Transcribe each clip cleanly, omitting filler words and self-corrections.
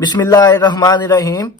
बिस्मिल्लाहिर्रहमानिर्रहीम।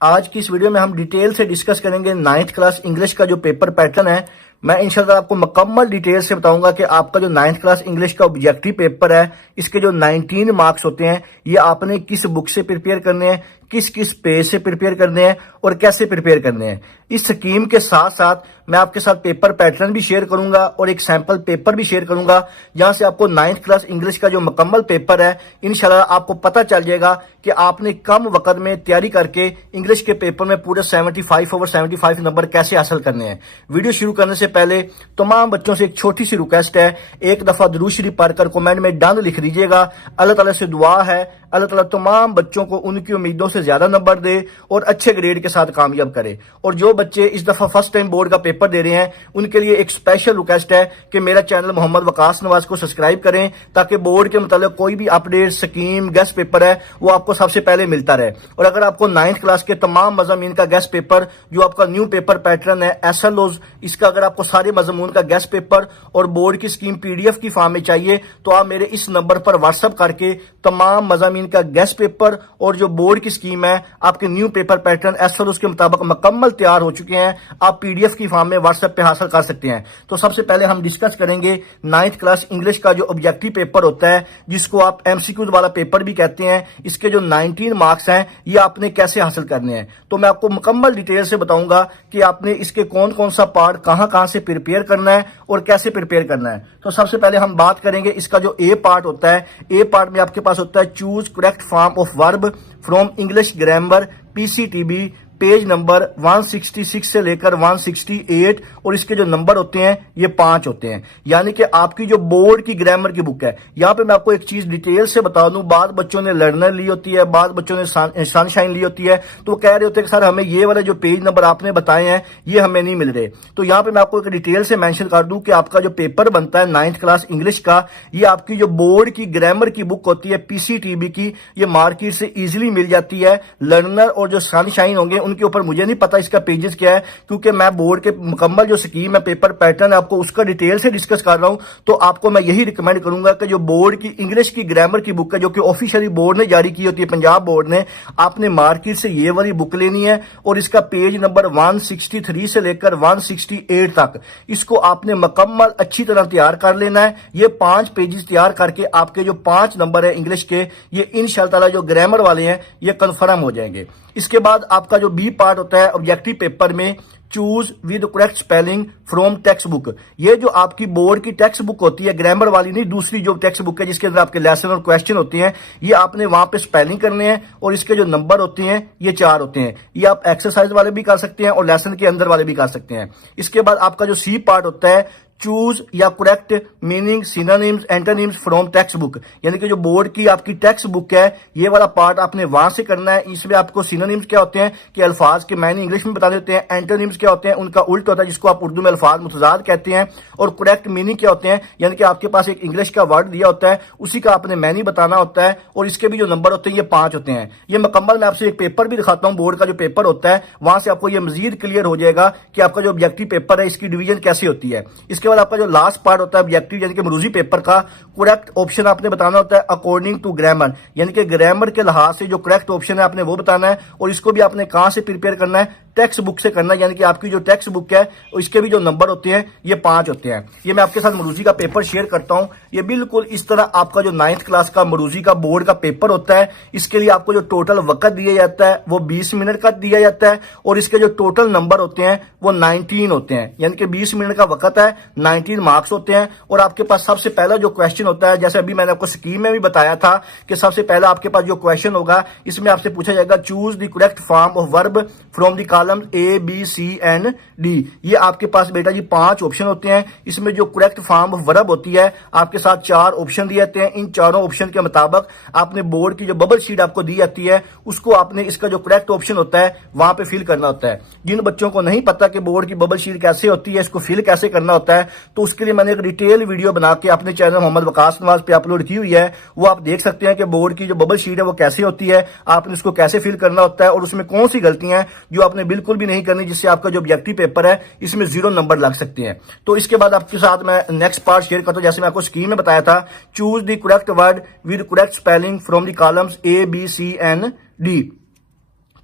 आज की इस वीडियो में हम डिटेल से डिस्कस करेंगे 9th क्लास इंग्लिश का जो पेपर पैटर्न है। मैं इंशाल्लाह आपको मुकम्मल डिटेल से बताऊंगा कि आपका जो 9th क्लास इंग्लिश का ऑब्जेक्टिव पेपर है, इसके जो 19 मार्क्स होते हैं, ये आपने किस बुक से प्रिपेयर करने हैं, किस किस पेज से प्रिपेयर करने हैं और कैसे प्रिपेयर करने हैं। इस स्कीम के साथ साथ मैं आपके साथ पेपर पैटर्न भी शेयर करूंगा और एक सैंपल पेपर भी शेयर करूंगा, जहां से आपको 9th क्लास इंग्लिश का जो मुकम्मल पेपर है, इंशाल्लाह आपको पता चल जाएगा कि आपने कम वक्त में तैयारी करके इंग्लिश के पेपर में पूरे 75 ओवर 75 नंबर कैसे हासिल करने हैं। वीडियो शुरू करने से पहले तमाम बच्चों से एक छोटी सी रिक्वेस्ट है, एक दफा दुरूद शरीफ पढ़कर कमेंट में डन लिख दीजिएगा। अल्लाह ताला से दुआ है, अल्लाह ताला तमाम बच्चों को उनकी उम्मीदों से ज्यादा नंबर दे और अच्छे ग्रेड के साथ कामयाब करे। और जो बच्चे इस दफा फर्स्ट टाइम बोर्ड का पेपर दे रहे हैं, उनके लिए एक स्पेशल रिक्वेस्ट है कि मेरा चैनल मोहम्मद वकास नवाज को सब्सक्राइब करें, ताकि बोर्ड के मतलब कोई भी अपडेट, स्कीम, गेस्ट पेपर है, वो आपको सबसे पहले मिलता रहे। और अगर आपको 9th क्लास के तमाम मज़ामीन का गेस्ट पेपर, जो आपका न्यू पेपर पैटर्न है SLOs, इसका अगर आपको सारे मज़मून का गेस्ट पेपर और बोर्ड की स्कीम PDF की फॉर्म में चाहिए, तो आप मेरे इस नंबर पर व्हाट्सअप करके तमाम मज़ामीन का गेस्ट पेपर और जो बोर्ड की स्कीम है, आपके न्यू पेपर पैटर्न SLOs के मुताबिक मुकम्मल तैयार हो चुके हैं, आप PDF की फॉर्म में व्हाट्सएप पे हासिल कर सकते हैं। तो सबसे पहले हम डिस्कस करेंगे 9th क्लास इंग्लिश का जो ऑब्जेक्टिव पेपर होता है, जिसको आप MCQ वाला पेपर भी कहते हैं। इसके जो 19 मार्क्स हैं, ये आपने कैसे हासिल करने हैं। तो मैं आपको मुकम्मल डिटेल से बताऊंगा कि आपने इसके कौन कौन सा पार्ट कहां से प्रिपेयर करना है और कैसे प्रिपेयर करना है। तो सबसे पहले हम बात करेंगे इसका जो A पार्ट होता है। A पार्ट में आपके पास होता है choose correct form of verb from English grammar PCTB, page number 166 से लेकर 168, और इसके जो नंबर होते हैं ये 5 होते हैं। यानी कि आपकी जो बोर्ड की ग्रामर की बुक है, यहाँ पे मैं आपको एक चीज डिटेल से बता दूं, बाद बच्चों ने लर्नर ली होती है, बाद बच्चों ने सनशाइन ली होती है, तो वो कह रहे होते हैं कि सर हमें ये वाले जो पेज नंबर आपने बताए हैं ये हमें नहीं मिल रहे। तो यहाँ पे मैं आपको एक डिटेल से मेंशन कर दूं कि आपका जो पेपर बनता है 9th क्लास इंग्लिश का, ये आपकी जो बोर्ड की ग्रामर की बुक होती है PCTB की, ये मार्केट से इजिली मिल जाती है। लर्नर और जो सनशाइन होंगे उनके ऊपर मुझे नहीं पता इसका पेजेस क्या है, क्योंकि मैं बोर्ड के मुकम्मल जो स्कीम है, पेपर पैटर्न है, आपको उसका डिटेल से डिस्कस कर रहा हूं। तो आपको मैं यही रिकमेंड करूंगा कि जो बोर्ड की इंग्लिश की ग्रामर की बुक है, जो कि ऑफिशियली बोर्ड ने जारी की होती है, पंजाब बोर्ड ने, आपने मार्केट से ये वाली बुक लेनी है और इसका पेज नंबर 163 से लेकर 168 तक इसको आपने मुकम्मल अच्छी तरह तैयार कर लेना है। ये 5 पेजेस तैयार करके आपके जो 5 नंबर है इंग्लिश के, ये इंशाअल्लाह जो ग्रामर वाले हैं ये कंफर्म हो जाएंगे। इसके बाद आपका जो B पार्ट होता है ऑब्जेक्टिव पेपर में, choose with correct spelling from text book. ये जो आपकी बोर्ड की टेक्स्ट बुक होती है, ग्रामर वाली नहीं, दूसरी जो टेक्स्ट बुक है जिसके अंदर आपके लेसन और क्वेश्चन होते हैं, ये आपने वहां पे स्पेलिंग करने हैं और इसके जो नंबर होते हैं ये 4 होते हैं। ये आप एक्सरसाइज वाले भी कर सकते हैं और लेसन के अंदर वाले भी कर सकते हैं। इसके बाद आपका जो C पार्ट होता है, चूज या correct meaning synonyms antonyms from text book. यानी कि जो बोर्ड की आपकी टेक्स्ट बुक है, ये वाला पार्ट आपने वहां से करना है। इसमें आपको सिनोनिम्स क्या होते हैं कि अल्फाज के मायने इंग्लिश में बता देते हैं, एंटोनिम्स क्या होते हैं उनका उल्ट होता है जिसको आप उर्दू में अल्फाज मुतजाद कहते हैं, और करेक्ट मीनिंग क्या होते हैं, यानी कि आपके पास एक इंग्लिश का वर्ड दिया होता है, उसी का आपने मैनी बताना होता है, और इसके भी जो नंबर होते हैं ये 5 होते हैं। ये मुकम्मल मैं आपसे एक पेपर भी दिखाता हूँ, बोर्ड का जो पेपर होता है, वहां से आपको ये मजीद क्लियर हो जाएगा कि आपका जो ऑब्जेक्टिव पेपर है इसकी डिवीजन कैसी होती है। इसके बाद आपका जो लास्ट पार्ट होता है ऑब्जेक्टिव यानी कि मरूजी पेपर का, करेक्ट ऑप्शन आपने बताना होता है अकॉर्डिंग टू ग्रामर, यानी कि ग्रामर के लिहाज से जो करेक्ट ऑप्शन है आपने वो बताना है, और इसको भी आपने कहां से प्रिपेयर करना है, टेक्स्ट बुक से करना है। यानी कि आपकी जो टेक्स्ट बुक है इसके भी जो नंबर होते हैं ये 5 होते हैं। ये मैं आपके साथ मरूजी का पेपर शेयर करता हूं। ये बिल्कुल इस तरह आपका जो 9th क्लास का मरूजी का बोर्ड का पेपर होता है। इसके लिए आपको जो टोटल वक्त दिया जाता है वो 20 मिनट का दिया जाता है, और इसके जो टोटल नंबर होते हैं वो 19 होते हैं। यानी कि 20 मिनट का वक्त है, 19 मार्क्स होते हैं। और आपके पास सबसे पहला जो क्वेश्चन होता है, जैसे अभी मैंने आपको स्कीम में भी बताया था कि सबसे पहला आपके पास जो क्वेश्चन होगा, इसमें आपसे पूछा जाएगा choose the correct form of verb from the column ABCND। ये आपके पास बेटा जी 5 ऑप्शन होते हैं। इसमें जो करेक्ट फॉर्म ऑफ वर्ब होती है, आपके साथ 4 ऑप्शन दिए जाते हैं। इन चारों ऑप्शन के मुताबिक आपने बोर्ड की जो बबल शीट आपको दी जाती है, उसको आपने इसका जो करेक्ट ऑप्शन होता है वहां पे फिल करना होता है। जिन बच्चों को नहीं पता कि बोर्ड की बबल शीट कैसे होती है, इसको फिल कैसे करना होता है, तो उसके लिए मैंने एक डिटेल वीडियो बना के अपने चैनल मोहम्मद वकास नवाज पे अपलोड की हुई है। वो आप देख सकते हैं कि बोर्ड की जो बबल शीट है वो कैसे होती है, आपने उसको कैसे फिल करना होता है, और उसमें कौन सी गलतियां हैं जो आपने बिल्कुल भी नहीं करनी, जिससे आपका जो ऑब्जेक्टिव पेपर है इसमें 0 नंबर लग सकते हैं। तो इसके बाद आपके साथ मैं नेक्स्ट पार्ट शेयर करता हूं। जैसे मैं आपको स्कीम में बताया था, choose the correct word with correct spelling from the columns ABCND। D.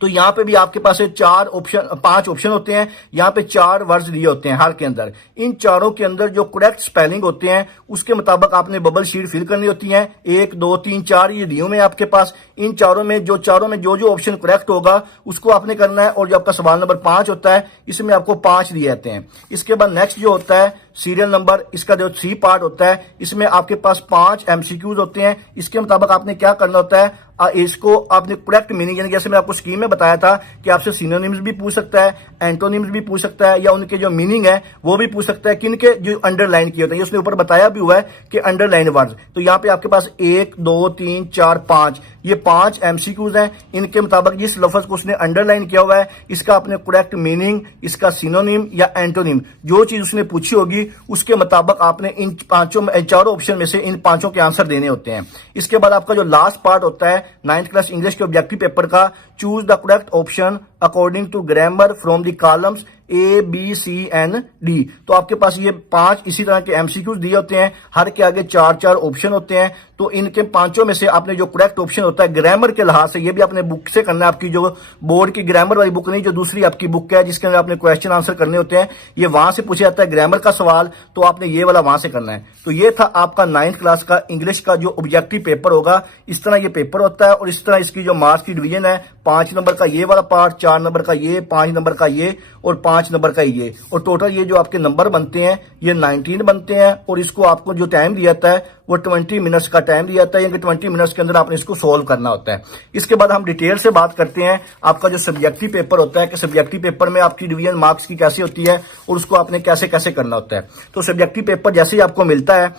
तो यहाँ पे भी आपके पास पांच ऑप्शन होते हैं। यहाँ पे 4 वर्ड्स दिए होते हैं हर के अंदर। इन चारों के अंदर जो करेक्ट स्पेलिंग होते हैं उसके मुताबिक आपने बबल शीट फिल करनी होती है। 1 2 3 4 ये दिए में आपके पास। इन चारों में जो ऑप्शन करेक्ट होगा उसको आपने करना है। और जो आपका सवाल नंबर 5 होता है इसमें आपको 5 दिए जाते हैं। इसके बाद नेक्स्ट जो होता है सीरियल नंबर, इसका जो 3 पार्ट होता है इसमें आपके पास 5 MCQs होते हैं। इसके मुताबिक आपने क्या करना होता है, इसको आपने करेक्ट मीनिंग, यानी जैसे मैं आपको स्कीम में बताया था कि आपसे सिनोनिम्स भी पूछ सकता है, एंटोनिम्स भी पूछ सकता है, या उनके जो मीनिंग है वो भी पूछ सकता है। किनके जो अंडरलाइन किए होते हैं, उसने ऊपर बताया भी हुआ है कि अंडरलाइन वर्ड्स। तो यहाँ पे आपके पास 1 2 3 4 5 ये 5 MCQs हैं। इनके मुताबिक जिस लफ्ज को उसने अंडरलाइन किया हुआ है इसका आपने करेक्ट मीनिंग, इसका सिनोनिम या एंटोनिम जो चीज उसने पूछी होगी उसके मुताबिक आपने इन चारों ऑप्शन में से इन 5 के आंसर देने होते हैं। इसके बाद आपका जो लास्ट पार्ट होता है 9th क्लास इंग्लिश के ऑब्जेक्टिव पेपर का, choose the correct option according to grammar from the columns ABCND। तो आपके पास ये 5 इसी तरह के MCQs दिए होते हैं। हर के आगे 4 ऑप्शन होते हैं। तो इनके 5 में से आपने जो करेक्ट ऑप्शन होता है ग्रामर के लिहाज से, ये भी आपने बुक से करना है। आपकी जो बोर्ड की ग्रामर वाली बुक नहीं, जो दूसरी आपकी बुक है जिसके अंदर आपने क्वेश्चन आंसर करने होते हैं, ये वहां से पूछा जाता है ग्रामर का सवाल। तो आपने ये वाला वहां से करना है। तो ये था आपका 9th क्लास का इंग्लिश का जो ऑब्जेक्टिव पेपर होगा। इस तरह ये पेपर होता है और इस तरह इसकी जो मार्क्स की डिवीजन है, 5 नंबर का ये वाला पार्ट, 4 नंबर का ये, 5 नंबर का ये और 5 नंबर का ये। और टोटल ये जो आपके नंबर बनते हैं ये 19 बनते हैं। और इसको आपको जो टाइम दिया जाता है वो 20 मिनट्स का टाइम दिया जाता है, यानी कि 20 मिनट्स के अंदर आपने इसको सोल्व करना होता है। इसके बाद हम डिटेल से बात करते हैं आपका जो सब्जेक्टिव पेपर होता है कि सब्जेक्टिव पेपर में आपकी डिवीजन मार्क्स की कैसी होती है और उसको आपने कैसे कैसे करना होता है। तो सब्जेक्टिव पेपर जैसे ही आपको मिलता है,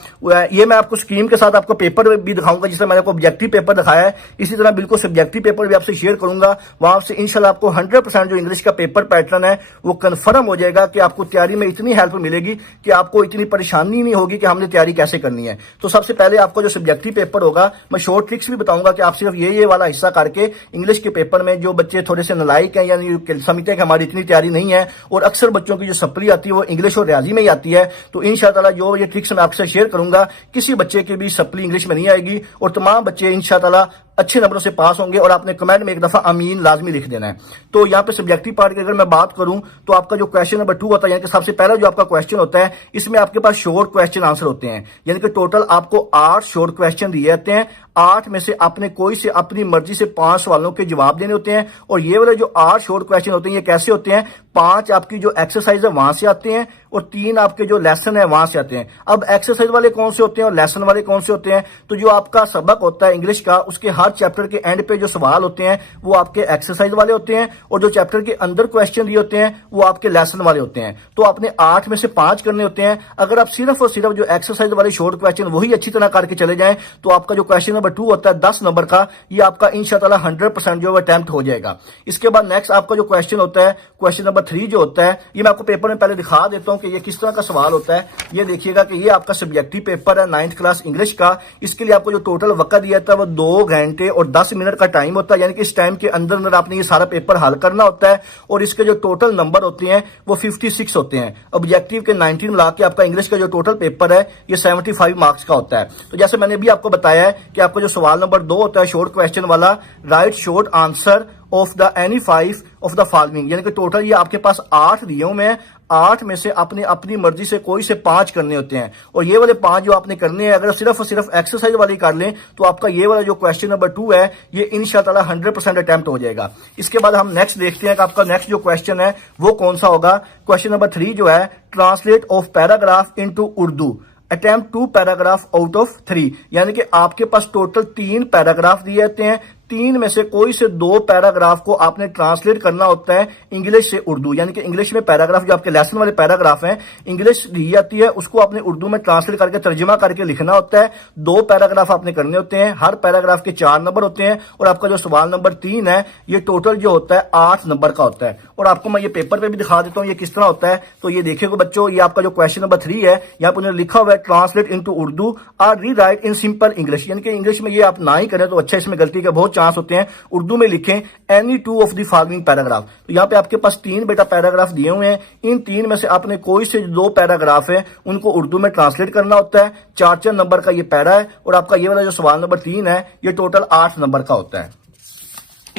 ये मैं आपको स्कीम के साथ आपको पेपर भी दिखाऊंगा, जिससे मैंने आपको ऑब्जेक्टिव पेपर दिखाया है इसी तरह बिल्कुल सब्जेक्टिव पेपर भी आपसे शेयर करूंगा। वहां से इंशाल्लाह आपको 100% जो इंग्लिश का पेपर पैटर्न है वो कंफर्म हो जाएगा कि आपको तैयारी में इतनी हेल्प मिलेगी कि आपको इतनी परेशानी नहीं होगी कि हमने तैयारी कैसे करनी है। तो सबसे पहले आपको जो सब्जेक्टिव पेपर होगा मैं शॉर्ट ट्रिक्स भी बताऊंगा कि आप सिर्फ ये वाला हिस्सा करके इंग्लिश के पेपर में जो बच्चे थोड़े से नालायक हैं यानी समझते हैं कि हमारी इतनी तैयारी नहीं है, और अक्सर बच्चों की जो सप्ली आती है वो इंग्लिश और रियाजी में ही आती है, तो इंशाअल्लाह जो ये ट्रिक्स मैं आपसे शेयर करूंगा किसी बच्चे की भी सप्ली इंग्लिश में नहीं आएगी और तमाम बच्चे इंशाअल्लाह अच्छे नंबरों से पास होंगे। और आपने कमेंट में एक दफा अमीन लाजमी लिख देना है। तो यहाँ पे सब्जेक्टिव पार्ट की अगर मैं बात करूं तो आपका जो क्वेश्चन नंबर 2 होता है, यानी कि सबसे पहला जो आपका क्वेश्चन होता है इसमें आपके पास शॉर्ट क्वेश्चन आंसर होते हैं, यानी कि टोटल आपको 8 शॉर्ट क्वेश्चन दिए जाते हैं। 8 में से आपने कोई से अपनी मर्जी से 5 सवालों के जवाब देने होते हैं। और ये वाले जो 8 शॉर्ट क्वेश्चन होते हैं ये कैसे होते हैं, 5 आपकी जो एक्सरसाइज है वहां से आते हैं और 3 आपके जो लेसन है वहां से आते हैं। अब एक्सरसाइज वाले कौन से होते हैं और लेसन वाले कौन से होते हैं, तो जो आपका सबक होता है इंग्लिश का उसके हर चैप्टर के एंड पे जो सवाल होते हैं वो आपके एक्सरसाइज वाले होते हैं, और जो चैप्टर के अंदर क्वेश्चन दिए होते हैं वो आपके लेसन वाले होते हैं। तो आपने 8 में से 5 करने होते हैं। अगर आप सिर्फ और सिर्फ जो एक्सरसाइज वाले शॉर्ट क्वेश्चन वही अच्छी तरह करके चले जाएं तो आपका जो क्वेश्चन नंबर 2 होता है 10 नंबर का, ये आपका इंशाअल्लाह 100% जो अटेम्प्ट हो जाएगा। इसके बाद नेक्स्ट आपका जो क्वेश्चन होता है क्वेश्चन नंबर 3 जो होता है, ये मैं आपको पेपर में पहले दिखा देता हूं कि ये किस तरह का सवाल होता है। ये देखिएगा कि ये आपका सब्जेक्टिव पेपर है 9th क्लास इंग्लिश का। इसके लिए आपको जो टोटल वक्त दिया था वो 2 घंटे और 10 मिनट का टाइम होता है, यानी कि इस टाइम के अंदर आपने ये सारा पेपर हल करना होता है। और इसके जो टोटल नंबर होते हैं वो 56 होते हैं। ऑब्जेक्टिव के 19 मिला के आपका इंग्लिश का जो टोटल पेपर है ये 75 मार्क्स का होता है। तो जैसे मैंने भी आपको बताया है कि आपका जो सवाल नंबर 2 होता है शॉर्ट क्वेश्चन वाला, right short answer of the any 5 of the following, यानी कि टोटल ये आपके पास 8 दिए हुए हैं। 8 में से आपने अपनी मर्जी से कोई से 5 करने होते हैं, और ये वाले 5 जो आपने करने हैं अगर सिर्फ और सिर्फ एक्सरसाइज वाली कर लें तो आपका ये वाला जो क्वेश्चन नंबर 2 है ये इंशाअल्लाह 100% अटेम्प्ट हो जाएगा। इसके बाद हम नेक्स्ट देखते हैं कि आपका नेक्स्ट जो क्वेश्चन है वो कौन सा होगा। क्वेश्चन नंबर 3 जो है, translate of paragraph into Urdu, attempt 2 paragraph out of 3, यानी कि आपके पास टोटल 3 पैराग्राफ दिए जाते हैं। 3 में से कोई से 2 पैराग्राफ को आपने ट्रांसलेट करना होता है इंग्लिश से उर्दू, यानी कि इंग्लिश में पैराग्राफ जो आपके लेसन वाले पैराग्राफ हैं इंग्लिश दी जाती है उसको आपने उर्दू में ट्रांसलेट करके तर्जुमा करके लिखना होता है। 2 पैराग्राफ आपने करने होते हैं, हर पैराग्राफ के 4 नंबर होते हैं, और आपका जो सवाल नंबर 3 है ये टोटल जो होता है 8 नंबर का होता है। और आपको मैं ये पेपर पे भी दिखा देता हूँ ये किस तरह होता है। तो ये देखिएगा बच्चों, ये आपका जो क्वेश्चन नंबर 3 है यहाँ पर उन्होंने लिखा हुआ है ट्रांसलेट इनटू उर्दू और री राइट इन सिंपल इंग्लिश, यानी कि इंग्लिश में ये आप ना ही करें तो अच्छा, इसमें गलती के बहुत चांस होते हैं। उर्दू में लिखें any 2 of the following paragraph. तो यहाँ पे आपके पास 3 बेटा पैराग्राफ दिए हुए हैं। इन 3 में से आपने कोई से 2 पैराग्राफ है उनको उर्दू में ट्रांसलेट करना होता है। 4 नंबर का ये पैरा है, और आपका ये वाला जो सवाल नंबर 3 है ये टोटल 8 नंबर का होता है।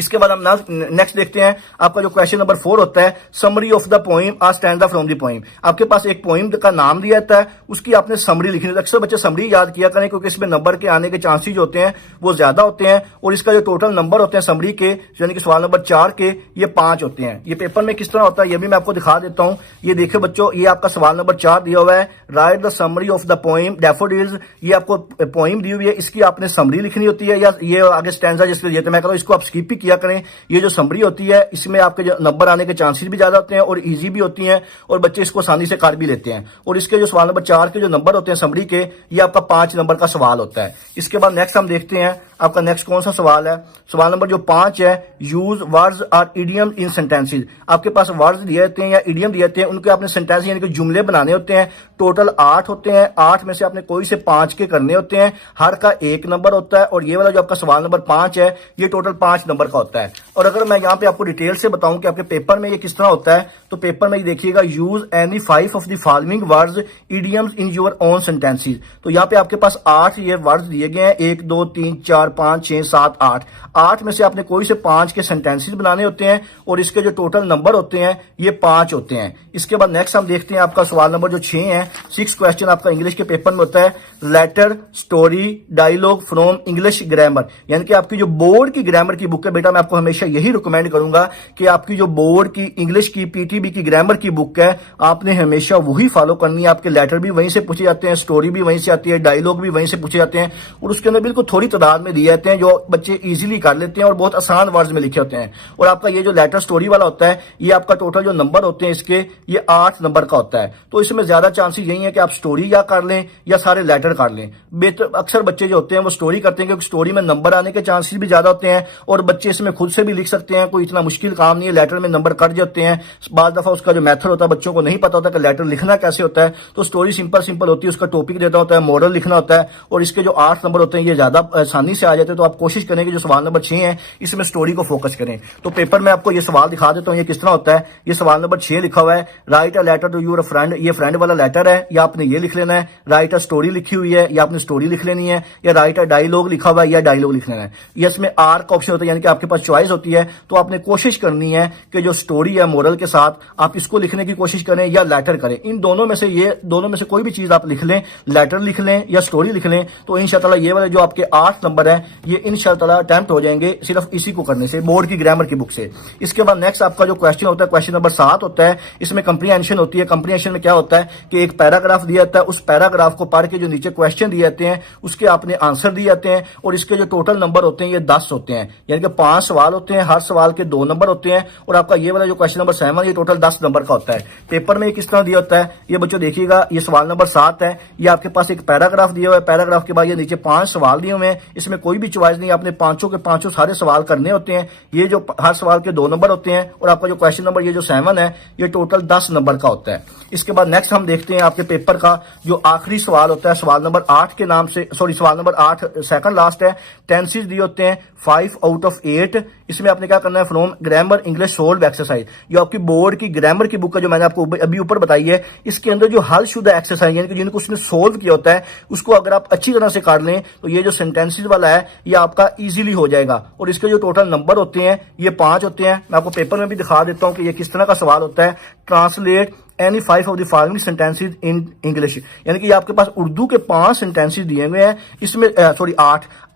इसके बाद हम नेक्स्ट देखते हैं आपका जो क्वेश्चन नंबर 4 होता है, summary of the poem a stanza from the poem. आपके पास एक पोइम का नाम दिया जाता है, उसकी आपने समरी लिखनी है। अक्सर बच्चे समरी याद किया करें क्योंकि इसमें नंबर के आने के चांसेस होते हैं वो ज्यादा होते हैं, और इसका जो टोटल नंबर होते हैं समरी के, यानी कि सवाल नंबर 4 के, ये 5 होते हैं। ये पेपर में किस तरह होता है ये भी मैं आपको दिखा देता हूं। ये देखिए बच्चों, ये आपका सवाल नंबर 4 दिया हुआ है, right the summary of the poem daffodils. ये आपको पोइम दी हुई है, इसकी आपने समरी लिखनी होती है, या ये आगे स्टैंजा जिसके लिए मैं कहता हूं इसको आप स्किप भी किया करें। ये जो समरी होती है इसमें आपके जो नंबर आने के चांसेस भी ज्यादा होते हैं और इजी भी होती हैं, और बच्चे इसको आसानी से कर भी लेते हैं। और इसके जो सवाल नंबर 4 के जो नंबर होते हैं समरी के, ये आपका 5 नंबर का सवाल होता है। इसके बाद नेक्स्ट हम देखते हैं आपका नेक्स्ट कौन सा सवाल है। सवाल नंबर जो 5 है, use words or idiom in sentences. आपके पास वर्ड्स दिए जाते हैं या इडियम दिए जाते हैं, उनके आपने सेंटेंस यानी कि जुमले बनाने होते हैं। टोटल 8 होते हैं, 8 में से आपने कोई से 5 के करने होते हैं, हर का 1 नंबर होता है। और ये वाला जो आपका सवाल नंबर 5 है ये टोटल 5 नंबर का होता है। और अगर मैं यहाँ पे आपको डिटेल से बताऊं कि आपके पेपर में ये किस तरह होता है, तो पेपर में ये देखिएगा, use any 5 of the following words idioms in your own sentences. तो यहाँ पे आपके पास 8 ये वर्ड्स दिए गए हैं, 1 2 3 4 5 6 7 8। 8 में से आपने कोई से 5 के सेंटेंसेस बनाने होते हैं, और इसके जो टोटल नंबर होते हैं ये 5 होते हैं। इसके बाद नेक्स्ट हम देखते हैं आपका सवाल नंबर जो 6 है, 6 क्वेश्चन आपका इंग्लिश के पेपर में होता है, letter story dialogue from English grammar. यानी कि आपकी जो बोर्ड की ग्रामर की बुक है बेटा, मैं आपको हमेशा यही रिकमेंड करूंगा कि आपकी जो बोर्ड की इंग्लिश की पीटीबी की ग्रामर की बुक है आपने हमेशा वही फॉलो करनी है। आपके लेटर भी वहीं से पूछे जाते हैं, स्टोरी भी वहीं से आती है, डायलॉग भी वहीं से पूछे जाते हैं, और उसके अंदर बिल्कुल थोड़ी तादाद में दिए जाते हैं जो बच्चे इजीली कर लेते हैं और बहुत आसान वर्ड्स में लिखे होते हैं। और आपका ये जो लेटर स्टोरी वाला होता है, ये आपका टोटल जो नंबर होते हैं इसके, ये 8 नंबर का होता है। तो इसमें ज्यादा चांसेस यही है कि आप स्टोरी या कर लें या सारे लेटर कर लें। बेहतर अक्सर बच्चे जो होते हैं वो स्टोरी करते हैं क्योंकि स्टोरी में नंबर आने के चांसेस भी ज्यादा होते हैं, और बच्चे इसमें खुद से भी लिख सकते हैं, कोई इतना मुश्किल काम नहीं है। लेटर में नंबर कट जाते हैं, बाद दफा उसका जो मेथड होता है बच्चों को नहीं पता होता कि लेटर लिखना कैसे होता है। तो स्टोरी सिंपल होती है, उसका टॉपिक देता होता है, मॉडल लिखना होता है, और इसके जो 8 नंबर होते हैं ये ज्यादा आसानी से आ जाते हैं। तो आप कोशिश करें कि जो सवाल नंबर 6 है इसमें स्टोरी को फोकस करें। तो पेपर में आपको ये सवाल दिखा देता हूं ये किस तरह होता है। ये सवाल नंबर 6 लिखा हुआ है, write a letter to your friend. ये फ्रेंड वाला लेटर है, या आपने ये लिख लेना है। राइट अ स्टोरी लिखी हुई है, या आपने स्टोरी लिख लेनी है, या राइट अ डायलॉग लिखा हुआ है, या डायलॉग लिख लेना है। ये इसमें आर का ऑप्शन होता है, यानी कि आपके पास चॉइस होती है। तो आपने कोशिश करनी है कि जो स्टोरी है मॉडल के साथ आप इसको लिखने की कोशिश करें या लेटर करें। इन दोनों में से कोई भी चीज आप लिख लें, लेटर लिख लें या स्टोरी लिख लें, तो इंशाअल्लाह ये वाले जो आपके 8 नंबर है ये इंशाअल्लाह अटेम्प्ट हो जाएंगे सिर्फ इसी को करने से, बोर्ड की ग्रामर की बुक से। इसके बाद नेक्स्ट आपका जो क्वेश्चन होता है, क्वेश्चन नंबर 7 होता है। इसमें कंप्रीहेंशन होती है। कंप्रीहेंशन में क्या होता है कि एक पैराग्राफ दिया जाता है, उस पैराग्राफ को पढ़ के जो नीचे क्वेश्चन दिए जाते हैं उसके आपने आंसर दिए जाते हैं, और इसके जो टोटल नंबर होते हैं ये 10 होते हैं। यानी कि 5 सवाल होते हैं, हर सवाल के 2 नंबर होते हैं, और आपका ये वाला जो क्वेश्चन नंबर 7 ये टोटल 10 नंबर का होता है। पेपर में किस तरह दिया होता है ये बच्चों देखिएगा। ये सवाल नंबर 7 है, ये आपके पास एक पैराग्राफ दिया हुआ है, पैराग्राफ के बाद ये नीचे 5 सवाल दिए हुए हैं। इसमें कोई भी चॉइस नहीं, आपने पांचों के पांचों सारे सवाल करने होते हैं। ये जो हर सवाल के 2 नंबर होते हैं, और आपका जो क्वेश्चन नंबर ये जो 7 है ये टोटल 10 नंबर का होता है। इसके बाद नेक्स्ट हम देखते हैं आपके पेपर का जो आखिरी सवाल होता है, सवाल नंबर 8 के नाम से, सवाल नंबर 8 सेकंड लास्ट है। टेंसेस दिए होते हैं 5 आउट ऑफ 8। इसमें आपने क्या करना है, from grammar English solve exercise. जो आपकी बोर्ड की ग्रामर की बुक है जो मैंने आपको अभी ऊपर बताई है, इसके अंदर जो हल शुदा एक्सरसाइज यानी कि जिनको उसने सोल्व किया होता है उसको अगर आप अच्छी तरह से कर लें तो ये जो सेंटेंसेस वाला है ये आपका इजीली हो जाएगा। और इसके जो टोटल नंबर होते हैं ये 5 होते हैं। मैं आपको पेपर में भी दिखा देता हूं कि ये किस तरह का सवाल होता है। Translate any 5 of the following sentences in English. यानी कि आपके पास उर्दू के 5 सेंटेंसेस दिए हुए हैं, इसमें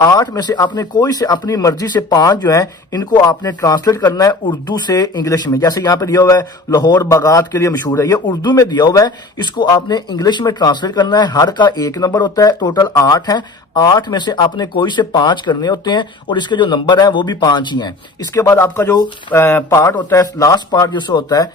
8 में से आपने कोई से अपनी मर्जी से 5 जो है इनको आपने ट्रांसलेट करना है उर्दू से इंग्लिश में। जैसे यहाँ पे दिया हुआ है लाहौर बागात के लिए मशहूर है, ये उर्दू में दिया हुआ है, इसको आपने इंग्लिश में ट्रांसलेट करना है। हर का 1 नंबर होता है, टोटल 8 है। 8 में से आपने कोई से 5 करने होते हैं, और इसके जो नंबर है वो भी 5 ही हैं। इसके बाद आपका जो पार्ट होता है, लास्ट पार्ट जिससे होता है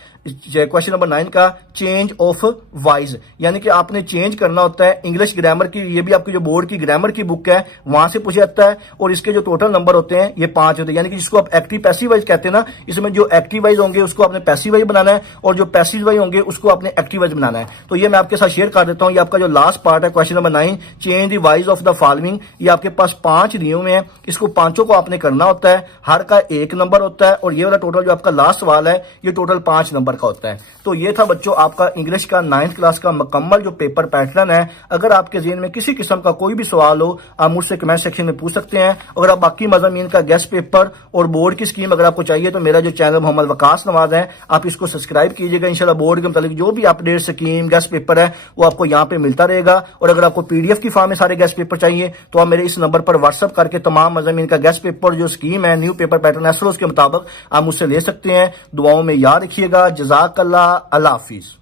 क्वेश्चन नंबर 9 का, चेंज ऑफ वाइज। यानी कि आपने चेंज करना होता है इंग्लिश ग्रामर की। ये भी आपकी जो बोर्ड की ग्रामर की बुक है वहां से पूछा जाता है, और इसके जो टोटल नंबर होते हैं ये 5 होते हैं। यानी कि जिसको आप एक्टिव पैसिव वाइज कहते हैं ना, इसमें जो एक्टिव वाइज होंगे उसको आपने पैसिव वाइज बनाना है, और जो पैसिव वाइज होंगे उसको आपने एक्टिव वाइज बनाना है। तो ये मैं आपके साथ शेयर कर देता हूं। ये आपका जो लास्ट पार्ट है question number 9, change the wise of the following. ये आपके पास 5 दिए हुए हैं, इसको पांचों को आपने करना होता है। हर का 1 नंबर होता है, और ये वाला टोटल जो आपका लास्ट सवाल है ये टोटल 5 नंबर का होता है। तो ये था बच्चों आपका इंग्लिश का 9th क्लास का मुकम्मल जो पेपर पैटर्न है। अगर आपके ज़हन में किसी किस्म का कोई भी सवाल हो आप मुझसे कमेंट सेक्शन में पूछ सकते हैं। अगर आप बाकी मज़ामीन का गेस्ट पेपर और बोर्ड की स्कीम अगर आपको चाहिए तो मेरा जो चैनल मोहम्मद वकास नवाज है आप इसको सब्सक्राइब कीजिएगा। इंशाल्लाह बोर्ड के मुताबिक जो भी अपडेट स्कीम गेस्ट पेपर है वो आपको यहाँ पे मिलता रहेगा। और अगर आपको PDF की फॉर्म में सारे गेस्ट पेपर चाहिए तो आप मेरे इस नंबर पर व्हाट्सअप करके तमाम मज़ामीन का गेस्ट पेपर जो स्कीम है न्यू पेपर पैटर्न एसरोज के मुताबिक आप मुझसे ले सकते हैं। दुआओं में याद रखिएगा। जज़ाकल्लाह। अल्लाह हाफिज़।